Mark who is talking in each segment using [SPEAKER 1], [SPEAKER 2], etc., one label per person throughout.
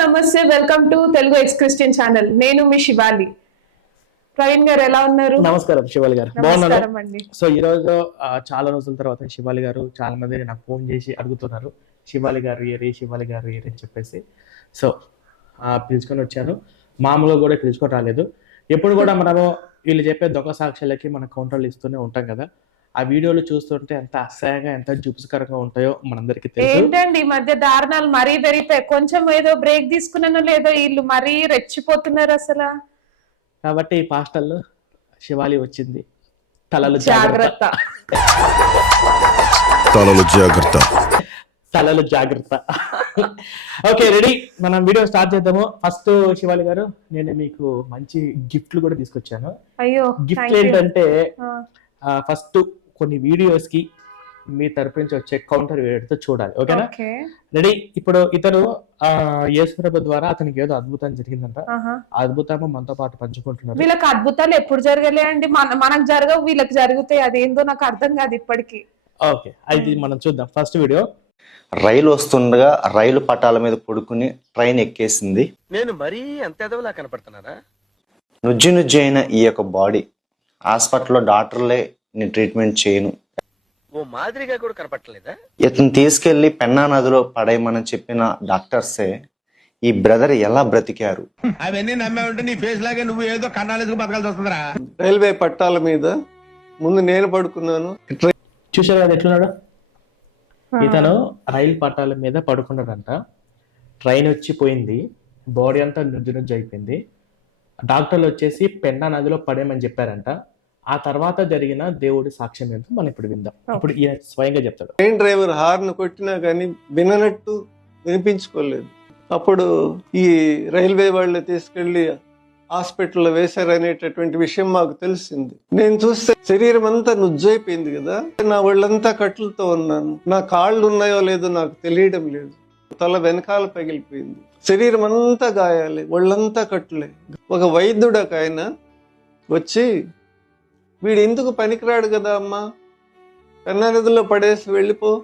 [SPEAKER 1] నమస్తే welcome to Telugu ex Christian channel. నేను మీ శివాలి. ప్రవీణ్ గారు ఎలా ఉన్నారు?
[SPEAKER 2] నమస్కారం శివాలి గారు. బాగున్నారు సో ఈ రోజు చాలా రోజుల తర్వాత శివాలి గారు చాలా మంది నాకు ఫోన్ చేసి అడుగుతున్నారు. శివాలి గారు ఏరి శివాలి గారు ఏరి అని చెప్పేసి. సో ఆ, పిలుచుకొని వచ్చాను మామూలుగా కూడా పిలుచుకొని రాలేదు. ఎప్పుడు కూడా మనము వీళ్ళు చెప్పే దొంగ సాక్ష్యాలకి మన కౌంటర్లు ఇస్తూనే ఉంటాం కదా. ఆ వీడియోలు చూస్తుంటే ఎంత అసహ్యంగా ఎంత జుపుసుకరంగా ఉంటాయో మనందరికీ తెలుసు.
[SPEAKER 1] ఏంటండి ఈ మధ్య దారుణాలు మరీ పెరిగిపోయాయి కొంచెం ఏదో బ్రేక్ తీసుకున్నానో లేదో వీళ్ళు మరీ రెచ్చిపోతున్నారు అసలు.
[SPEAKER 2] కాబట్టి ఈ పాస్టల్లో శివాలి వచ్చింది. తలలు జాగ్రత్త.
[SPEAKER 3] తలలు జాగ్రత్త.
[SPEAKER 2] తలలు జాగ్రత్త. Okay ready. మనం వీడియో స్టార్ట్ చేద్దాము. ఫస్ట్ శివాలి గారు నేను మీకు మంచి గిఫ్ట్లు కూడా తీసుకొచ్చాను.
[SPEAKER 1] అయ్యో
[SPEAKER 2] గిఫ్ట్. ఏంటంటే ఫస్ట్ కొన్ని వీడియోస్కి మీ తరపు నుంచి వచ్చే కౌంటర్ వీడియోతో చూడాలి. ఓకేనా
[SPEAKER 1] ఓకే
[SPEAKER 2] రెడీ ఇప్పుడు ఇతను ఆ యేసుప్రభు ద్వారా అతనికి ఏదో అద్భుతం జరిగిందంట. అద్భుతము మనతో పాటు పంచుకుంటున్నారు.
[SPEAKER 1] వీళ్ళకి అద్భుతాలు ఎప్పుడు జరగలే అండి మన మనకు జరగవు వీళ్ళకి జరుగుతాయి. అదేందో నాకు అర్థం కాదు ఇప్పటికి.
[SPEAKER 2] ఓకే అది మనం చూద్దాం. ఫస్ట్ వీడియో
[SPEAKER 4] రైలు వస్తుండగా రైలు పట్టాల మీద పడుకుని ట్రైన్ ఎక్కేసింది.
[SPEAKER 5] నేను మరీ అంత ఎదవలా కనపడుతున్నారా
[SPEAKER 4] నుజ్జు నుజ్జు అయిన ఈ యొక్క బాడీ. హాస్పిటల్లో డాక్టర్లే నేను ట్రీట్మెంట్ చేయను.
[SPEAKER 5] ఓ మాదిరిగా కూడా కనపడలేదా
[SPEAKER 4] ఇతను తీసుకెళ్ళి పెన్నా నదిలో పడేయమని చెప్పిన డాక్టర్సే ఈ బ్రదర్ ఎలా బ్రతికారు?
[SPEAKER 6] అవన్నీ నమ్మే ఉంటే నీ ఫేస్ లాగే నువ్వు ఏదో కన్నాలేసుకు బతకాల్సి వస్తుందిరా.
[SPEAKER 7] రైల్వే పట్టాల మీద ముందు నేను పడుకున్నాను.
[SPEAKER 2] చూసారు కదా ఎట్లున్నాడు? ఇతను రైలు పట్టాల మీద పడుకున్నాడంట. ట్రైన్ వచ్చి పోయింది. బాడీ అంతా నుజ్జు నుజ్జు అయిపోయింది. డాక్టర్లు వచ్చేసి పెన్నా నదిలో పడేమని చెప్పారంట. ఆ తర్వాత జరిగిన దేవుడి సాక్ష్యం ఏంటో మనం ఇప్పుడు విందాం. ఇప్పుడు ఈయన స్వయంగా చెప్తాడు.
[SPEAKER 7] ట్రైన్ డ్రైవర్ హార్న్ కొట్టినా కానీ విననట్టు వినిపించుకోలేదు. అప్పుడు ఈ రైల్వే వాళ్ళు తీసుకెళ్ళి హాస్పిటల్లో వేశారనేటటువంటి విషయం మాకు తెలిసింది. నేను చూస్తే శరీరం అంతా నుజ్జైపోయింది కదా. నా ఒళ్ళంతా కట్లతో ఉన్నాను. నా కాళ్ళు ఉన్నాయో లేదో నాకు తెలియడం లేదు. తల వెనకాల పగిలిపోయింది. శరీరం అంతా గాయాలి ఒళ్ళంతా కట్టులే. ఒక వైద్యుడు ఒక ఆయన వచ్చి వీడు ఎందుకు పనికిరాడు కదా అమ్మా? కన్నానదిలో పడేసి వెళ్ళిపో.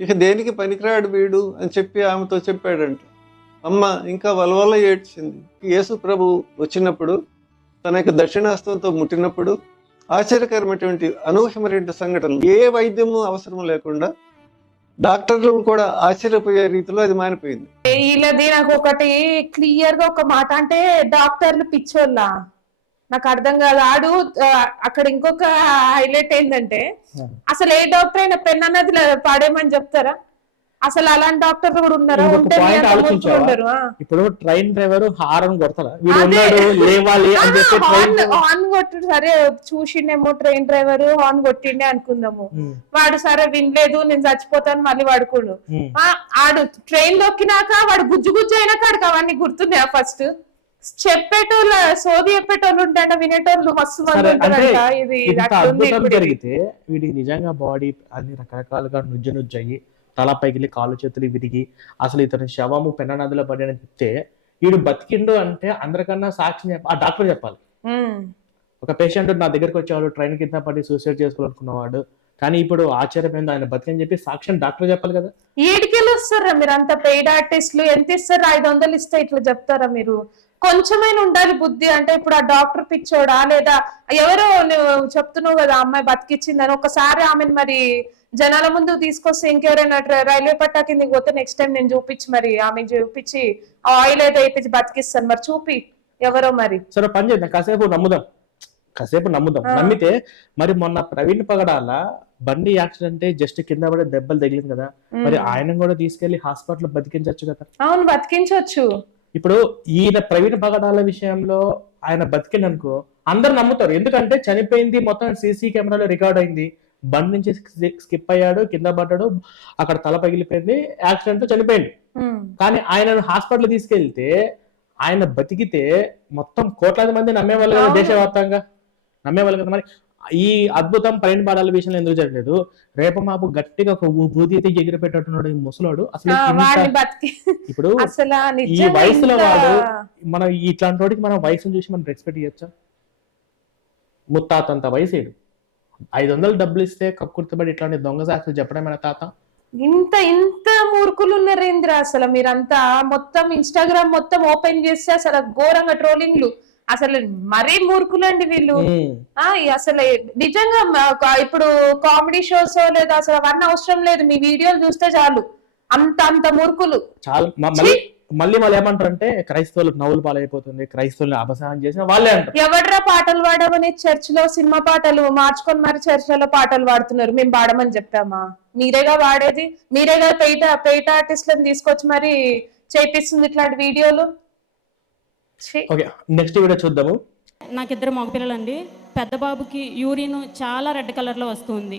[SPEAKER 7] ఇక దేనికి పనికిరాడు వీడు అని చెప్పి ఆమెతో చెప్పాడంట. అమ్మ ఇంకా వలవల ఏడ్చింది. యేసు ప్రభు వచ్చినప్పుడు తన యొక్క దక్షిణాస్తంతో ముట్టినప్పుడు ఆశ్చర్యకరమైనటువంటి అనూహ్యమైనటువంటి సంఘటనలు. ఏ వైద్యము అవసరం లేకుండా డాక్టర్లు కూడా ఆశ్చర్యపోయే రీతిలో అది మారిపోయింది
[SPEAKER 1] వీళ్ళది నాకు ఒకటి క్లియర్గా ఒక మాట. అంటే డాక్టర్లు పిచ్చోళ్ళ? నాకు అర్థం కాదు. ఆడు అక్కడ ఇంకొక హైలైట్ ఏంటంటే అసలు ఏ డాక్టర్ అయినా పెన్ అన్నది పాడేమని చెప్తారా? అసలు అలాంటి డాక్టర్లు కూడా ఉన్నారా.
[SPEAKER 2] ఇప్పుడు ట్రైన్ డ్రైవర్ హారన్ కొడతారా? లేవాలి
[SPEAKER 1] హార్న్ కొట్టు సరే చూసిండేమో ట్రైన్ డ్రైవర్ హార్న్ కొట్టిండే అనుకుందాము. వాడు సరే వినలేదు నేను చచ్చిపోతాను మళ్ళీ వాడుకోడు. ఆడు ట్రైన్ లొక్కినాక వాడు గుజ్జు గుజ్జు అయినాక ఆడికి అవన్నీ గుర్తున్నాయా ఫస్ట్ చెప్పేటోళ్ళు సోది చెప్పేటోళ్ళు ఉంటాయంట వినేటోళ్ళు మస్తు మంది ఉంటారంట. ఇది
[SPEAKER 2] అద్భుతం. జరిగితే వీడికి నిజంగా బాడీ అన్ని రకరకాలుగా నుజ్జు నుజ్జు అయ్యి తల పగిలి కాళ్ళు చేతులు విరిగి అసలు ఇతని శవము పెన్న నదిలో పడిన చెప్తే వీడు బతికిండు అంటే అందరికన్నా సాక్షి ఆ డాక్టర్ చెప్పాలి. ఒక పేషెంట్ నా దగ్గరికి వచ్చేవాడు ట్రైన్ కింద పడి సూసైడ్ చేసుకోవాలనుకున్నవాడు కానీ ఇప్పుడు ఆశ్చర్యమైంది ఆయన బతికని చెప్పి సాక్ష్యం డాక్టర్ చెప్పాలి కదా.
[SPEAKER 1] ఏడికెళ్ళి వస్తారా మీరు అంత పెయిడ్ ఆర్టిస్టులు? ఎంత ఇస్తారు? ఐదు వందలు ఇస్తే ఇట్లా చెప్తారా మీరు? కొంచెమైనా ఉండాలి బుద్ధి. అంటే ఇప్పుడు ఆ డాక్టర్ పిచ్చోడా? లేదా ఎవరో నువ్వు చెప్తున్నావు కదా అమ్మాయి బతికిచ్చిందని. ఒకసారి ఆమెను మరి జనాల ముందు తీసుకొస్తే ఇంకెవరైనా రైల్వే పట్టా కిందకి పోతే నెక్స్ట్ టైం నేను చూపించి మరి ఆమెకు చూపించి ఆ ఆయిల్ ఏదో వేయించి బతికిస్తాను. మరి చూపి ఎవరో మరి.
[SPEAKER 2] సరే పని చేద్దాం. కాసేపు నమ్ముదాం. కాసేపు నమ్ముదాం. నమ్మితే మరి మొన్న ప్రవీణ్ పగడాల బండి యాక్సిడెంట్ జస్ట్ కింద పడే దెబ్బలు తగిలింది కదా. మరి. ఆయన కూడా తీసుకెళ్ళి హాస్పిటల్ బతికించవచ్చు కదా.
[SPEAKER 1] అవును బతికించవచ్చు
[SPEAKER 2] ఇప్పుడు ఈయన ప్రవీణ్ పగడాల విషయంలో ఆయన బతికిందనుకో అందరు నమ్ముతారు. ఎందుకంటే చనిపోయింది మొత్తం సీసీ కెమెరాలో రికార్డ్ అయింది. బండి నుంచి స్కిప్ అయ్యాడు కింద పడ్డాడు అక్కడ తల పగిలిపోయింది యాక్సిడెంట్తో చనిపోయింది. కానీ ఆయన హాస్పిటల్ తీసుకెళ్తే ఆయన బతికితే మొత్తం కోట్లాది మంది నమ్మేవాళ్ళు కదా. దేశవ్యాప్తంగా. నమ్మేవాళ్ళు కదా మరి. ఈ అద్భుతం పైన పడాల విషయంలో ఎందుకు జరగలేదు? రేపు మాపు గట్టిగా ఒక భూతి అయితే ఎగిరిపెట్టట్టున్నాడు ఈ ముసలోడు. అసలు ఇప్పుడు ఈ వయసులో వాడు మనం ఇట్లాంటి వాడికి మనం వయసును చూసి మనం రెస్పెక్ట్ చేయొచ్చా ముత్తాతంత వయసు ఏడు ఐదు వందలు డబ్బులు ఇస్తే కక్కుర్తిపడి ఇట్లాంటి దొంగ సాక్షులు చెప్పడం మన తాత?
[SPEAKER 1] ఇంత ఇంత మూర్ఖులు ఉన్నారు ఏంద్ర అసలు మీరంతా? మొత్తం ఇన్స్టాగ్రామ్ మొత్తం ఓపెన్ చేస్తే అసలు ఘోరంగా ట్రోలింగ్లు అసలు మరీ మూర్ఖులండి వీళ్ళు. ఆ అసలు నిజంగా ఇప్పుడు కామెడీ షోస్ లేదా అసలు అవన్నీ అవసరం లేదు. మీ వీడియోలు చూస్తే చాలు. అంత అంత మూర్ఖులు.
[SPEAKER 2] చాలా. మ- మళ్ళీ మళ్ళీ వాళ్ళు ఏమంటారు అంటే క్రైస్తవులకు నవ్వులు పాలైపోతుంది. క్రైస్తవులను అపసహనం చేసిన వాళ్ళే అంటారు.
[SPEAKER 1] ఎవడ్రా పాటలు పాడమని చర్చ్లో సినిమా పాటలు మార్చుకొని మరి చర్చలలో పాటలు పాడుతున్నారు? మేము పాడమని చెప్పామా మీరేగా పాడేది మీరేగా పెయిట పెయిట ఆర్టిస్ట్లను తీసుకొచ్చి మరి చేపిస్తుంది ఇట్లాంటి వీడియోలు.
[SPEAKER 2] ఓకే నెక్స్ట్ వీడియో చూద్దాము.
[SPEAKER 3] నాకు ఇద్దరు మగపిల్లలండి. పెద్ద బాబుకి యూరిన్ చాలా రెడ్ కలర్లో వస్తుంది.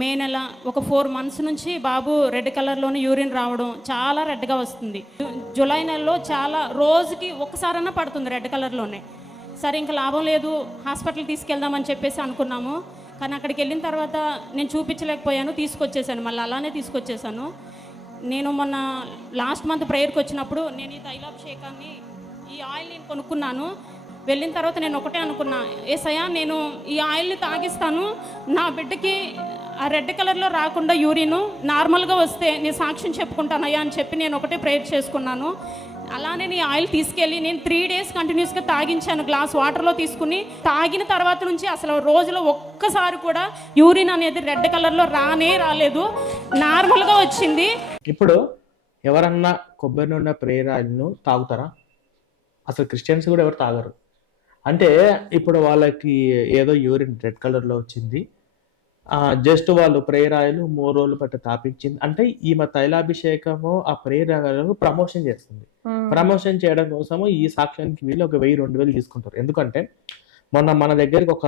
[SPEAKER 3] మే నెల ఒక ఫోర్ మంత్స్ నుంచి బాబు రెడ్ కలర్లోనే యూరిన్ రావడం చాలా రెడ్గా వస్తుంది. జూలై నెలలో చాలా రోజుకి ఒక్కసారైనా పడుతుంది రెడ్ కలర్లోనే. సరే ఇంకా లాభం లేదు హాస్పిటల్ తీసుకెళ్దామని చెప్పేసి అనుకున్నాము. కానీ అక్కడికి వెళ్ళిన తర్వాత నేను చూపించలేకపోయాను తీసుకొచ్చేసాను. మళ్ళీ అలానే తీసుకొచ్చేసాను. నేను మొన్న లాస్ట్ మంత్ ప్రేయర్కి వచ్చినప్పుడు నేను ఈ తైలాభిషేకాన్ని ఈ ఆయిల్ నేను కొనుక్కున్నాను. వెళ్ళిన తర్వాత నేను ఒకటే అనుకున్నా ఏసయ్యా నేను ఈ ఆయిల్ని తాగిస్తాను. నా బిడ్డకి ఆ రెడ్ కలర్లో రాకుండా యూరిన్ నార్మల్గా వస్తే నేను సాక్ష్యం చెప్పుకుంటానయ్యా అని చెప్పి నేను ఒకటే ప్రేయర్ చేసుకున్నాను. అలానే నీ ఆయిల్ తీసుకెళ్ళి నేను త్రీ డేస్ కంటిన్యూస్గా తాగించాను. గ్లాస్ వాటర్లో తీసుకుని తాగిన తర్వాత నుంచి అసలు రోజులో ఒక్కసారి కూడా యూరిన్ అనేది రెడ్ కలర్లో రానే రాలేదు. నార్మల్గా వచ్చింది.
[SPEAKER 2] ఇప్పుడు ఎవరన్నా కొబ్బరి నుండి ప్రేయర్ ఆయిల్ను తాగుతారా? అసలు క్రిస్టియన్స్ కూడా ఎవరు తాగరు. అంటే ఇప్పుడు వాళ్ళకి ఏదో యూరిన్ రెడ్ కలర్లో వచ్చింది. జస్ట్ వాళ్ళు ప్రేయర్ ఆయిల్ మూడు రోజులు పట్టి తాపించింది. అంటే ఈమె తైలాభిషేకము ఆ ప్రేయర్ ఆయిల్ ప్రమోషన్ చేస్తుంది. ప్రమోషన్ చేయడం కోసము ఈ సాక్ష్యానికి వీళ్ళు ఒక వెయ్యి రెండు వేలు తీసుకుంటారు. ఎందుకంటే మొన్న మన దగ్గరికి ఒక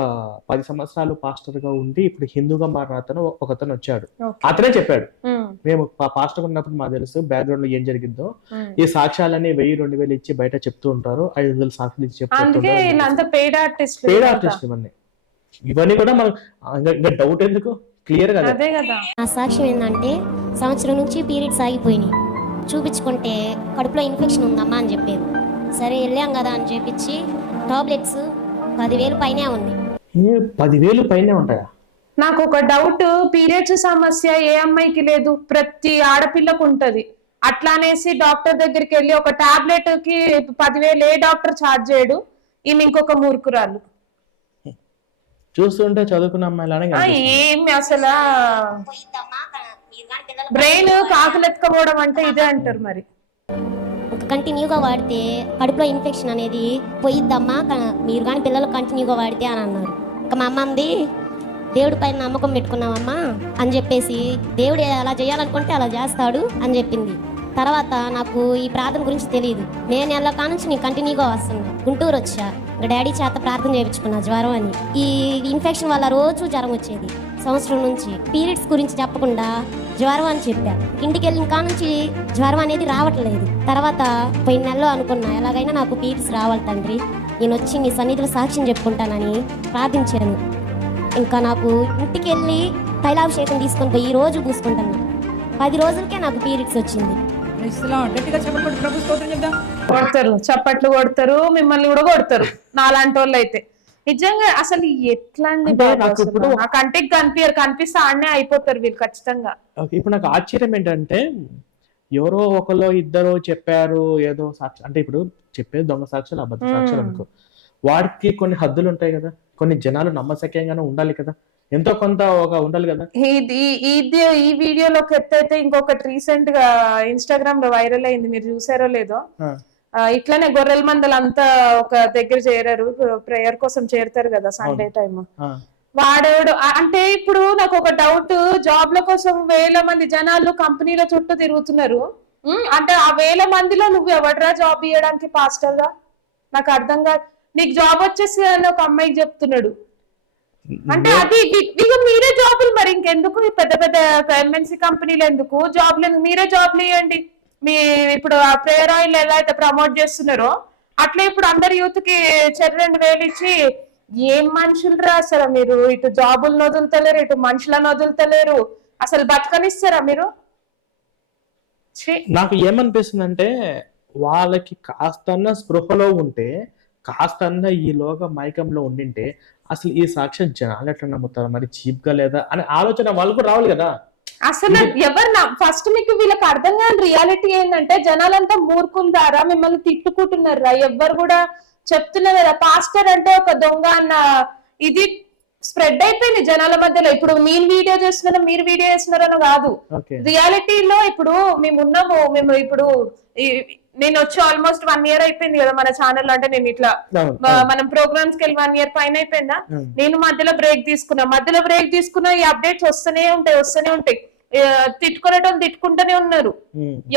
[SPEAKER 2] పది సంవత్సరాలు పాస్టర్గా ఉండి ఇప్పుడు హిందూగా మారిన అతను ఒకతను వచ్చాడు. అతనే చెప్పాడు. మేము. పాస్టర్ ఉన్నప్పుడు మాకు తెలుసు బ్యాక్గ్రౌండ్లో ఏం జరిగిందో. ఈ సాక్ష్యాలని వెయ్యి రెండు వేలు ఇచ్చి బయట చెప్తూ ఉంటారు. ఐదు వందలు సాక్షులు ఇచ్చి చెప్తుంటారు
[SPEAKER 1] పెయిడ్ ఆర్టిస్ట్
[SPEAKER 2] ఆర్టిస్ట్ ఇవన్నీ. ఇవన్నీ కూడా మనం ఇంకా డౌట్ ఎందుకు? క్లియర్ కదా?
[SPEAKER 1] అదే కదా.
[SPEAKER 8] నా సాక్ష్యం ఏంటంటే సంవత్సరం నుంచి పీరియడ్స్ ఆగిపోయినాయి. చూపించుకుంటే కడుపులో ఇన్ఫెక్షన్ ఉందమ్మా అని చెప్పారు. సరే వెళ్ళాం కదా అని చెప్పించి టాబ్లెట్స్ పదివేలు పైనే ఉంది.
[SPEAKER 2] ఏ పదివేలు పైనే ఉంటాయా?
[SPEAKER 1] నాకు ఒక డౌట్ పీరియడ్స్ సమస్య ఏ అమ్మాయికి లేదు ప్రతి ఆడపిల్లకు ఉంటది. అట్లా అనేసి డాక్టర్ దగ్గరికి వెళ్ళి ఒక టాబ్లెట్కి పదివేలు ఏ డాక్టర్ ఛార్జ్ చేయడు ఈమె ఇంకొక మూర్ఖురాలు.
[SPEAKER 2] చూస్తుంటే చదువుకున్న అమ్మాయిలానే
[SPEAKER 1] ఆ. ఏమి అసలు? బ్రెయిన్ కాకులెత్తుకపోవడం అంటే ఇదే అంటారు మరి.
[SPEAKER 8] కంటిన్యూగా వాడితే కడుపులో ఇన్ఫెక్షన్ అనేది పోయిద్దమ్మా మీరు కానీ పిల్లలు కంటిన్యూగా వాడితే అని అన్నారు. ఇంకా మా అమ్మ అంది దేవుడి పైన నమ్మకం పెట్టుకున్నామమ్మా అని చెప్పేసి దేవుడు అలా చేయాలనుకుంటే అలా చేస్తాడు అని చెప్పింది. తర్వాత నాకు ఈ ప్రార్థన గురించి తెలియదు నేను నెల కానుంచి నేను కంటిన్యూగా వస్తున్నా. గుంటూరు వచ్చా. ఇంకా డాడీ చేత ప్రార్థన చేయించుకున్నా జ్వరం అని. ఈ ఇన్ఫెక్షన్ వల్ల రోజు జ్వరం వచ్చేది. సంవత్సరం నుంచి పీరియడ్స్ గురించి చెప్పకుండా జ్వరం అని చెప్పా. ఇంటికి వెళ్ళిన కానుంచి జ్వరం అనేది రావట్లేదు. తర్వాత పోయిన నెలలో అనుకున్నా ఎలాగైనా నాకు పీరియడ్స్ రావాలి తండ్రి. నేను వచ్చి నీ సన్నిధిలో సాక్ష్యం చెప్పుకుంటానని ప్రార్థించాను. ఇంకా నాకు ఇంటికి వెళ్ళి తైలాభిషేకం తీసుకొని పోయి ఈ రోజు పూసుకుంటాను. పది రోజులకే నాకు పీరియడ్స్ వచ్చింది.
[SPEAKER 9] గట్టిగా చెప్పబడి ప్రభు స్తోత్రం చెప్దాం.
[SPEAKER 1] కొడతారు చప్పట్లు కొడతారు మిమ్మల్ని కూడా కొడతారు. నాలాంటి వాళ్ళు అయితే నిజంగా అసలు ఎట్లా అండి నా కంటికి కనిపించారు కనిపిస్తే ఆడనే అయిపోతారు వీళ్ళు ఖచ్చితంగా.
[SPEAKER 2] ఓకే, ఇప్పుడు నాకు ఆశ్చర్యం ఏంటంటే ఎవరో ఒకరు ఇద్దరు చెప్పారు ఏదో సాక్షి అంటే ఇప్పుడు చెప్పేది దొంగ సాక్ష్యాలు అబద్ధ సాక్ష్యాలు. అనుకో. వాడికి కొన్ని హద్దులు ఉంటాయి కదా కొన్ని జనాలు నమ్మశక్యంగానే ఉండాలి కదా. ఎంతో కొంత ఒక ఉండాలి కదా?
[SPEAKER 1] ఇది ఇది ఈ వీడియోలో ఒక ఎత్తు అయితే ఇంకొకటి రీసెంట్గా ఇన్స్టాగ్రామ్లో వైరల్ అయింది. మీరు చూసారో లేదో. ఇట్లానే గొర్రెల మందలు అంతా ఒక దగ్గర చేరారు. ప్రేయర్ కోసం చేరుతారు కదా సండే టైం
[SPEAKER 2] ఆ,
[SPEAKER 1] వాడేవాడు అంటే ఇప్పుడు నాకు ఒక డౌట్. జాబ్ల కోసం వేల మంది జనాలు కంపెనీల చుట్టూ తిరుగుతున్నారు. అంటే ఆ వేల మందిలో నువ్వు ఎవడరా జాబ్ ఇవ్వడానికి పాస్టర్గా నాకు అర్థం కాదు. నీకు జాబ్ వచ్చేసి అని ఒక అమ్మాయికి చెప్తున్నాడు. అంటే అది ఇక మీరే జాబులు మరి ఇంకెందుకు? పెద్ద పెద్ద ఎంఎన్సీ కంపెనీలు ఎందుకు? జాబ్లు? మీరే జాబ్లు ఇవ్వండి మీ ఇప్పుడు ఆ ప్రేయర్ ఆయిల్ ఎలా అయితే ప్రమోట్ చేస్తున్నారో అట్లా ఇప్పుడు అందరి యూత్కి రెండు వేలు ఇచ్చి ఏం మనుషులు రా అసలు మీరు? ఇటు జాబులను వదులుతలేరు ఇటు మనుషులను వదులుతలేరు. అసలు బతకనిస్తారా మీరు? ఛీ.
[SPEAKER 2] నాకు ఏమనిపిస్తుంది అంటే వాళ్ళకి కాస్తన్న స్పృహలో ఉంటే కాస్తన్న ఈ లోక మైకంలో ఉండింటే అసలు ఈ సాక్ష్యం జనాలు ఎట్లా నమ్ముతారు? మరి చీప్గా లేదా? అనే ఆలోచన వాళ్ళకు రావాలి కదా.
[SPEAKER 1] అసలు ఎవరు ఫస్ట్ మీకు వీళ్ళకి అర్థం కాని రియాలిటీ ఏంటంటే జనాలంతా మూర్ఖుల ద్వారా మిమ్మల్ని తిట్టుకుంటున్నారా? ఎవ్వరు కూడా చెప్తున్నారు కదా పాస్టర్ అంటే ఒక దొంగ అన్న ఇది స్ప్రెడ్ అయిపోయింది జనాల మధ్యలో. ఇప్పుడు మీరు వీడియో చేస్తున్నారో మీరు వీడియో చేస్తున్నారో కాదు. రియాలిటీలో ఇప్పుడు మేము ఉన్నాము మేము ఇప్పుడు ఈ- నేను వచ్చి ఆల్మోస్ట్ వన్ ఇయర్ అయిపోయింది కదా మన ఛానల్ అంటే నేను ఇట్లా మనం ప్రోగ్రామ్స్కి వెళ్ళి వన్ ఇయర్ పైన అయిపోయిందా. నేను మధ్యలో బ్రేక్ తీసుకున్నా. మధ్యలో బ్రేక్ తీసుకున్నా ఈ అప్డేట్స్ వస్తూనే ఉంటాయి వస్తూనే ఉంటాయి. ఆ, తిట్టుకునేటోళ్ళు తిట్టుకుంటూనే ఉన్నారు.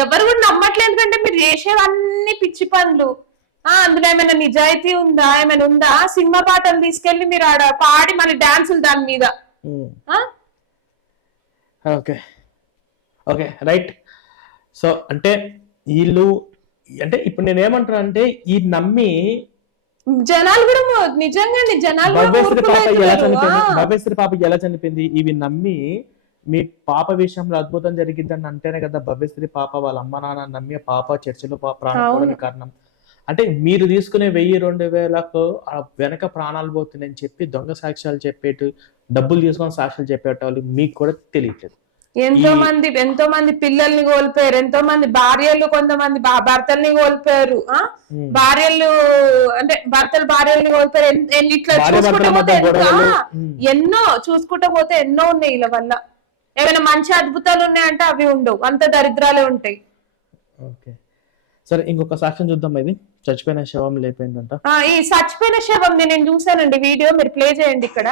[SPEAKER 1] ఎవరు కూడా నమ్మట్లేదు ఎందుకంటే మీరు చేసేవన్నీ పిచ్చి పనులు. ఆ అందులో ఏమైనా నిజాయితీ ఉందా? ఏమైనా ఉందా? సినిమా పాటలు తీసుకెళ్ళి మీరు ఆడ పాడి మళ్ళీ డాన్సులు దాని మీద.
[SPEAKER 2] ఓకే. Okay right. సో అంటే వీళ్ళు అంటే ఇప్పుడు నేను ఏమంటున్నా అంటే ఈ నమ్మి
[SPEAKER 1] జనాలు కూడా నిజంగా జనాలు
[SPEAKER 2] భవ్యశ్రీ పాప ఎలా. చనిపోయింది. భవ్యశ్రీ పాప ఎలా చనిపోయింది? ఇవి నమ్మి మీ పాప విషయంలో అద్భుతం జరిగిద్దని అంటేనే కదా భవ్యశ్రీ పాప వాళ్ళ అమ్మ నాన్న నమ్మి పాప చర్చిలో ప్రాణం కారణం. అంటే మీరు తీసుకునే వెయ్యి రెండు వేలకు వెనక ప్రాణాలు పోతున్నాయని చెప్పి దొంగ సాక్ష్యాలు చెప్పేటు డబ్బులు తీసుకొని సాక్ష్యాలు చెప్పేటోళ్ళు మీకు కూడా తెలియట్లేదు.
[SPEAKER 1] ఎంతో మంది ఎంతో మంది పిల్లల్ని కోల్పోయారు. ఎంతో మంది భార్యలు కొంతమంది భర్తల్ని కోల్పోయారు. భార్యలు అంటే భర్తలు భార్యల్ని కోల్పోయారు. ఇట్లా చూసుకుంటూ పోతే ఎన్నో- చూసుకుంటూ పోతే ఎన్నో ఉన్నాయి వీళ్ళ వల్ల. ఏమైనా మంచి అద్భుతాలు ఉన్నాయంటే అవి ఉండవు. అంత దరిద్రాలే ఉంటాయి.
[SPEAKER 2] ఓకే. సరే ఇంకొక సాక్ష్యం చూద్దాం ఇది. చచ్చిపోయిన శవం లేపోయిందంట
[SPEAKER 1] ఈ చచ్చిపోయిన శవం నేను చూసానండి వీడియో మీరు ప్లే చేయండి ఇక్కడ.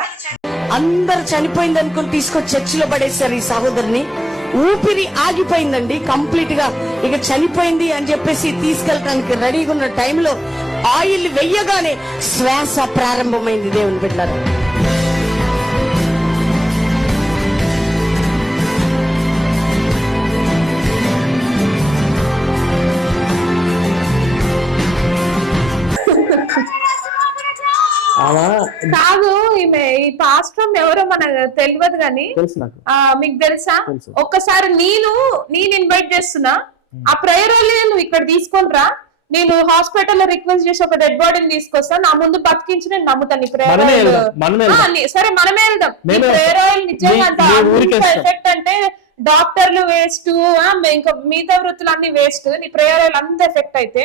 [SPEAKER 10] అందరు చనిపోయింది అనుకుని తీసుకొచ్చి చర్చిలో పడేశారు ఈ సహోదరిని. ఊపిరి ఆగిపోయిందండి కంప్లీట్గా ఇక చనిపోయింది అని చెప్పేసి తీసుకెళ్ళడానికి రెడీగా ఉన్న టైంలో ఆయిల్ వెయ్యగానే శ్వాస ప్రారంభమైంది దేవుని బిడ్డారు
[SPEAKER 1] కాదు ఈమె ఈ పాస్టర్ ఎవరో మనకు తెలియదు కానీ మీకు తెలుసా. ఒక్కసారి నేను నేను ఇన్వైట్ చేస్తున్నా. ఆ ప్రేయర్ నువ్వు ఇక్కడ తీసుకొని రా. నేను హాస్పిటల్ రిక్వెస్ట్ చేసి ఒక డెడ్ బాడీని తీసుకొస్తా. నా ముందు బతికించి నేను నమ్ముతాను ప్రేయర్
[SPEAKER 2] వెళ్దాం
[SPEAKER 1] సరే మనమే వెళ్దాం. ప్రేయర్ ఆయిల్ నిజంగా. ఎఫెక్ట్ అంటే డాక్టర్లు వేస్ట్ ఇంకా మిగతా వృత్తులు అన్ని వేస్ట్ నీ ప్రేయర్ ఆయిల్ అంత ఎఫెక్ట్ అయితే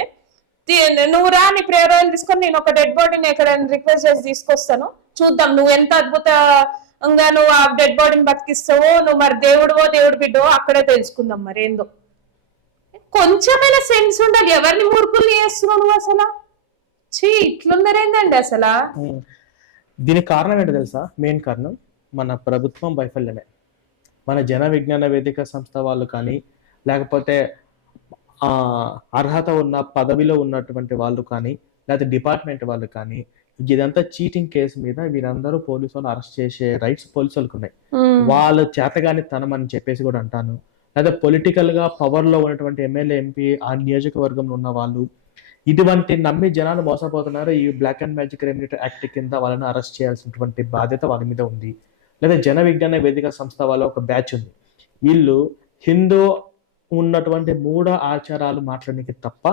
[SPEAKER 1] నువ్వు రా నీ ప్రేయర్ ఆయిల్ తీసుకొని నేను ఒక డెడ్ బాడీని ఎక్కడ రిక్వెస్ట్ చేసి తీసుకొస్తాను. చూద్దాం నువ్వు ఎంత అద్భుతంగా నువ్వు ఆ డెడ్ బాడీని బతికిస్తావో నువ్వు మరి దేవుడువో దేవుడు బిడ్డో అక్కడే తెలుసుకుందాం మరి ఏందో. కొంచెమైనా సెన్స్ ఉండాలి. ఎవరిని మూర్ఖుల్ని చేస్తున్నావు నువ్వు అసలు? చీ ఇట్లున్నారేందండి అసలు?
[SPEAKER 2] దీనికి కారణం ఏంటో తెలుసా? మెయిన్ కారణం మన ప్రభుత్వం వైఫల్యమే. మన జన విజ్ఞాన వేదిక సంస్థ వాళ్ళు కానీ లేకపోతే అర్హత ఉన్న పదవిలో ఉన్నటువంటి వాళ్ళు కానీ లేకపోతే డిపార్ట్మెంట్ వాళ్ళు కానీ ఇదంతా చీటింగ్ కేసు మీద వీరందరూ పోలీసు వాళ్ళు అరెస్ట్ చేసే రైట్స్ పోలీసు వాళ్ళకు ఉన్నాయి వాళ్ళ చేతగాని తనం అని చెప్పేసి కూడా అంటాను. లేదా పొలిటికల్గా పవర్లో ఉన్నటువంటి ఎమ్మెల్యే ఎంపీ ఆ నియోజకవర్గంలో ఉన్న వాళ్ళు ఇటువంటి నమ్మి జనాలు మోసపోతున్నారు. ఈ black and magic remedies act కింద వాళ్ళని అరెస్ట్ చేయాల్సినటువంటి బాధ్యత వాళ్ళ మీద ఉంది. లేదా జన విజ్ఞాన వేదిక సంస్థ వాళ్ళ ఒక బ్యాచ్ ఉంది. వీళ్ళు హిందూ ఉన్నటువంటి మూఢ ఆచారాలు మాట్లాడడానికి తప్ప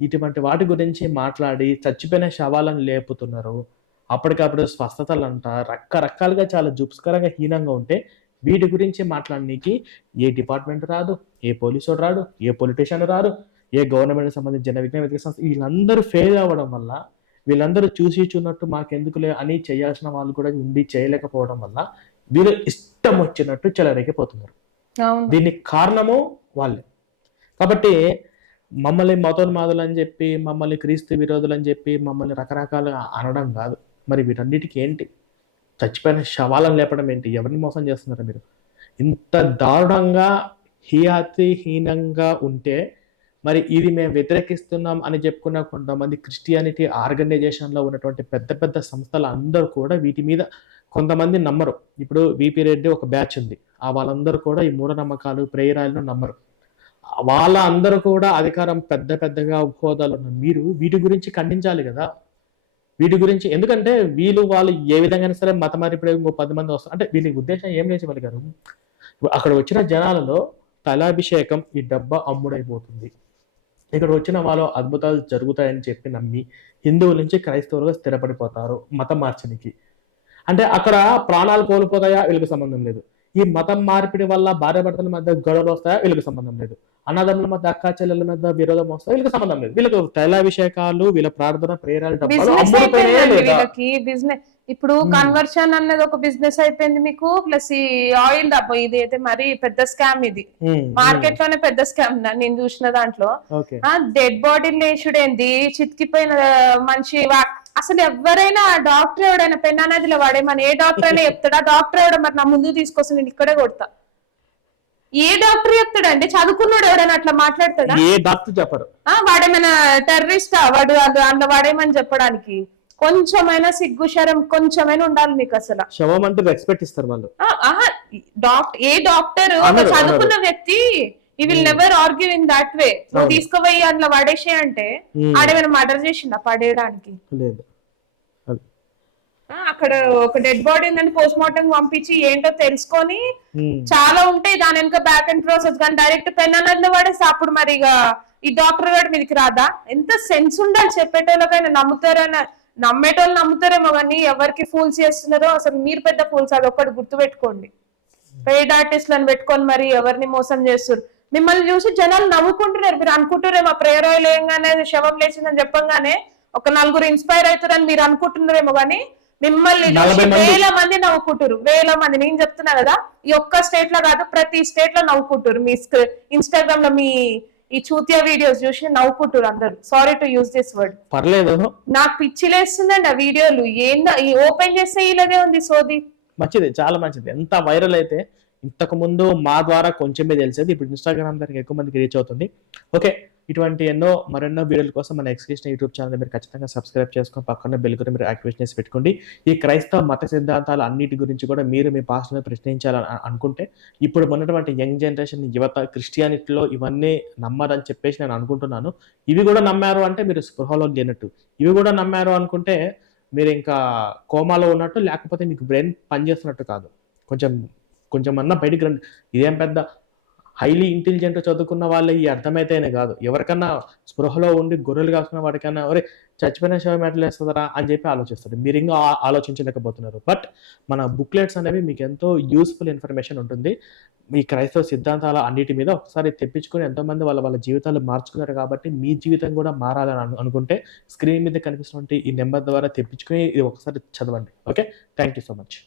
[SPEAKER 2] ఇటువంటి వాటి గురించి మాట్లాడి చచ్చిపోయిన శవాలను లేపుతున్నారు. అప్పటికప్పుడు స్వస్థతలు అంట రకరకాలుగా చాలా జుప్స్కరంగా హీనంగా ఉంటే వీటి గురించి మాట్లాడడానికి ఏ డిపార్ట్మెంట్ రాదు ఏ పోలీసు రాడు ఏ పొలిటీషియన్ రాడు ఏ గవర్నమెంట్ సంబంధించిన జన విజ్ఞాన వేదిక సంస్థ వీళ్ళందరూ ఫెయిల్ అవ్వడం వల్ల వీళ్ళందరూ చూసి చూన్నట్టు మాకెందుకులే అని చేయాల్సిన వాళ్ళు కూడా ఉండి చేయలేకపోవడం వల్ల వీళ్ళు ఇష్టం వచ్చినట్టు చెలరేగిపోతున్నారు. దీనికి కారణము వాళ్ళే. కాబట్టి మమ్మల్ని మతోన్మాదులు అని చెప్పి మమ్మల్ని క్రీస్తు విరోధులు అని చెప్పి మమ్మల్ని రకరకాలుగా అనడం కాదు. మరి వీటన్నిటికీ ఏంటి? చచ్చిపోయిన శవాలను లేపడం ఏంటి? ఎవరిని మోసం చేస్తున్నారు మీరు? ఇంత దారుణంగా హీయాతి హీనంగా ఉంటే మరి ఇది మేము వ్యతిరేకిస్తున్నాం అని చెప్పుకున్న కొంతమంది క్రిస్టియానిటీ ఆర్గనైజేషన్లో ఉన్నటువంటి పెద్ద పెద్ద సంస్థలు అందరూ కూడా వీటి మీద కొంతమంది నమ్మరు. ఇప్పుడు విపి రెడ్డి ఒక బ్యాచ్ ఉంది. ఆ వాళ్ళందరూ కూడా ఈ మూఢనమ్మకాలు ప్రేయరాలను నమ్మరు. వాళ్ళ అందరూ కూడా అధికారం పెద్ద పెద్దగా హోదాలు ఉన్న మీరు వీటి గురించి ఖండించాలి కదా. వీటి గురించి ఎందుకంటే వీళ్ళు వాళ్ళు ఏ విధంగా సరే మత మారిపోయి ఇంకో పది మంది వస్తారు. అంటే వీళ్ళ ఉద్దేశం ఏం లేచగలిగారు అక్కడ వచ్చిన జనాలలో తలాభిషేకం ఈ డబ్బా అమ్ముడైపోతుంది. ఇక్కడ వచ్చిన వాళ్ళు అద్భుతాలు జరుగుతాయని చెప్పి నమ్మి హిందువుల నుంచి క్రైస్తవులుగా స్థిరపడిపోతారు మతం మార్చనికి. అంటే అక్కడ ప్రాణాలు కోల్పోతాయా? వీళ్ళకి సంబంధం లేదు. ఈ మతం మార్పిడి వల్ల భార్య భర్తల మధ్య గొడవలు వస్తాయా? వీళ్ళకి సంబంధం లేదు. అన్నదమ్ముల మధ్య అక్క చెల్లెల మధ్య విరోధం వస్తాయా? వీళ్ళకి సంబంధం లేదు. వీళ్ళకి తైలాభిషేకాలు వీళ్ళ ప్రార్థన ప్రేరాలు
[SPEAKER 1] వీళ్ళకి బిజినెస్ ఇప్పుడు
[SPEAKER 2] Hmm.
[SPEAKER 1] కన్వర్షన్ అన్నది ఒక బిజినెస్ అయిపోయింది మీకు ప్లస్ ఈ ఆయిల్ డబ్బా. ఇది అయితే మరి పెద్ద స్కామ్ ఇది. మార్కెట్లోనే పెద్ద స్కామ్ నేను చూసిన దాంట్లో. డెడ్ బాడీ లేచుడేంది? చితికిపోయిన మనిషి వా- అసలు ఎవరైనా డాక్టర్ ఎవడైనా పెన్నా నదిలో వాడేమని ఏ డాక్టర్ అయినా చెప్తాడా? డాక్టర్ ఎవడ మరి నా ముందు తీసుకొస్తే నేను ఇక్కడే కొడతా. ఏ డాక్టర్ చెప్తాడండి? చదువుకున్నాడు ఎవడైనా అట్లా మాట్లాడతాడా?
[SPEAKER 2] ఏ డాక్టర్ చెప్పరు
[SPEAKER 1] ఆ వాడేమైనా టెర్రరిస్టా? వాడు అది- అందులో వాడేమని చెప్పడానికి? కొంచెమైనా సిగ్గు శరం కొంచెమైనా ఉండాలి మీకు అసలు.
[SPEAKER 2] శవం అంటే రెస్పెక్ట్ ఇస్తారు వాళ్ళు.
[SPEAKER 1] Doctor A doctor? చదువుకున్న వ్యక్తి he will never argue in that way నువ్వు. తీసుకుపోయి అందులో పడేసే అంటే
[SPEAKER 2] ఉమ్,
[SPEAKER 1] ఆడేమైనా మర్డర్ చేసిండా పడేయడానికి?
[SPEAKER 2] లేదు.
[SPEAKER 1] అక్కడ ఒక డెడ్ బాడీ ఉందని పోస్ట్ మార్టం పంపించి ఏంటో తెలుసుకొని
[SPEAKER 2] ఉమ్,
[SPEAKER 1] చాలా ఉంటాయి దాని వెనుక బ్యాక్ అండ్ ప్రాసెస్ కానీ డైరెక్ట్ పెన్ అన్నది పడేసి అప్పుడు మరి ఇక ఈ డాక్టర్ గారి మీదకి రాదా? ఎంత సెన్స్ ఉండాలి చెప్పేటోళ్ళకైనా నమ్ముతారైనా నమ్మేటోళ్ళు నమ్ముతారేమో కానీ ఎవరికి ఫూల్స్ చేస్తున్నారో అసలు మీరు పెద్ద ఫూల్స్ అది ఒక్కటి గుర్తుపెట్టుకోండి. పెయిడ్ ఆర్టిస్ట్లను పెట్టుకొని మరి ఎవరిని మోసం చేస్తారు మిమ్మల్ని చూసి జనాలు నవ్వుకుంటున్నారు. మీరు అనుకుంటారేమో ప్రేయర్ ఆయిల్ వేయంగానే శవం లేచిందని చెప్పంగానే ఒక నలుగురు ఇన్స్పైర్ అవుతారని మీరు అనుకుంటున్నారేమో కానీ మిమ్మల్ని. వేల మంది నవ్వుకుంటారు వేల మంది. నేను చెప్తున్నా కదా ఈ ఒక్క స్టేట్లో కాదు ప్రతి స్టేట్లో నవ్వుకుంటారు మీ ఇన్స్టాగ్రామ్లో మీ ఈ చూతియా వీడియోస్ చూసి నవ్వుకుంటారు అందరు. Sorry to use this word
[SPEAKER 2] పర్లేదు.
[SPEAKER 1] నాకు పిచ్చిలేస్తుందండి ఆ వీడియోలు ఏందో ఈ ఓపెన్ చేస్తే ఇలాగే ఉంది సోది.
[SPEAKER 2] మంచిది చాలా మంచిది. ఎంత వైరల్ అయితే ఇంతకు ముందు మా ద్వారా కొంచెమే తెలిసేది ఇప్పుడు ఇన్స్టాగ్రామ్ దానికి ఎక్కువ మందికి రీచ్ అవుతుంది. ఓకే ఇటువంటి ఎన్నో మరెన్నో వీడియోల కోసం మన ఎక్స్క్రిషన్ యూట్యూబ్ ఛానల్ మీరు ఖచ్చితంగా సబ్స్క్రైబ్ చేసుకొని పక్కన బెల్ కూడా మీరు యాక్టివేషన్ చేసి పెట్టుకోండి. ఈ క్రైస్తవ మత సిద్ధాంతాలు అన్నిటి గురించి కూడా మీరు మీ పాస్టర్ని ప్రశ్నించాలని అనుకుంటే ఇప్పుడు ఉన్నటువంటి యంగ్ జనరేషన్ యువత క్రిస్టియానిటీలో ఇవన్నీ నమ్మారని చెప్పేసి నేను అనుకుంటున్నాను. ఇవి కూడా నమ్మారు అంటే మీరు స్పృహలో లేనట్టు. ఇవి కూడా నమ్మారు అనుకుంటే మీరు ఇంకా కోమాలో ఉన్నట్టు లేకపోతే మీకు బ్రెయిన్ పనిచేస్తున్నట్టు కాదు. కొంచెం కొంచెం అన్నా బయటికి రండి. ఇదేం పెద్ద హైలీ ఇంటెలిజెంట్ చదువుకున్న వాళ్ళే ఈ అర్థమైతేనే కాదు. ఎవరికన్నా స్పృహలో ఉండి గొర్రెలు కాసుకున్న వాడికన్నా ఒరే చచ్చిపోయిన శవం ఎట్లా వేస్తుందరా అని చెప్పి ఆలోచిస్తారు. మీరు ఇంకా ఆలోచించలేకపోతున్నారు. బట్ మన బుక్లెట్స్ అనేవి మీకు ఎంతో యూస్ఫుల్ ఇన్ఫర్మేషన్ ఉంటుంది. మీ క్రైస్తవ సిద్ధాంతాల అన్నిటి మీద ఒకసారి తెప్పించుకొని ఎంతోమంది వాళ్ళ వాళ్ళ జీవితాలు మార్చుకున్నారు కాబట్టి మీ జీవితం కూడా మారాలని అనుకుంటే స్క్రీన్ మీద కనిపిస్తున్న ఈ నెంబర్ ద్వారా తెప్పించుకొని ఇది ఒకసారి చదవండి. Okay? Thank you so much